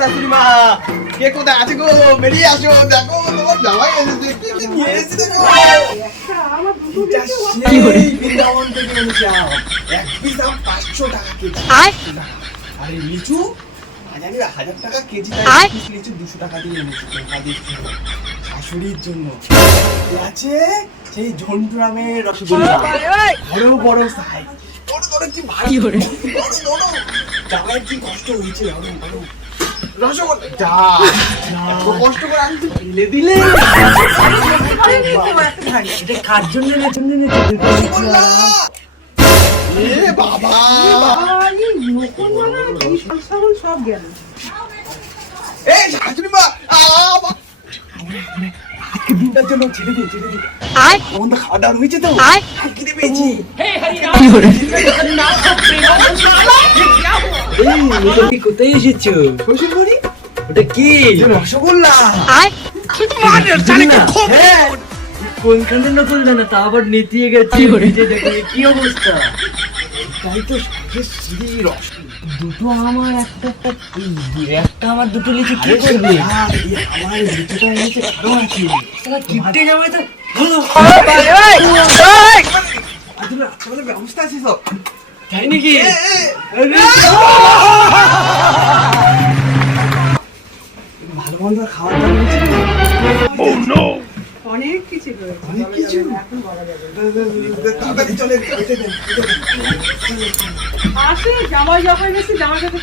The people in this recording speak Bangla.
শাশুড়ি মা। কে কোথায় আছে গো? বেরিয়ে আসো। দেখো তোমার জামাই এসেছে। কি কি নিয়ে এসেছে দেখো? সেই বৃন্দাবন থেকে এনেছে আম। এক পিস আম পাঁচশো টাকা কেজি। আরে লিচু? জানি হাজার টাকা কেজি লিচু দুশো টাকা দিয়ে এনেছি তোমাদের জন্য শাশুড়ির জন্য। আছে? সেই ঝন্টুরামের রসগোল্লা। বড় বড় সাইজ বড় বড় কি ভারী বড় বড় জামাইয়ের কি কষ্ট হয়েছে বড় বড় কষ্ট করে আমি ফেলে দিলে। কার জন্য এনেছে এনেছে রসগোল্লা এ বাবা। সব গেল এই শাশুড়ি আজকে দিনটার জন্য ছেড়ে আমার খাওয়া দাওয়া হয়েছে তো। কিনে পেয়েছি। এই এটা কি কোথায় এসেছ? শ্বশুর বাড়ি ওটা কি? রসগোল্লা। হ্যাঁ, কোনখানে নকল জানা তা আবার নেতিয়ে গেছে। কি অবস্থা। তাই তো রস দুটো আমার একটা একটা আমার দুটো লিচু কি করবে? আমার লিচুটা এনেছে কারণ আছে। কিপটে যাবে তো। আসলে আসলে ব্যবস্থা আছে সব। তাই নাকি? ভালো মন্দ খাওয়া দাওয়া হয়েছে অনেক কিছু অনেক কিছু? এখন বলা যাবে। তাড়াতাড়ি চলে আসে জামাই যখন গেছি জামাই সাথে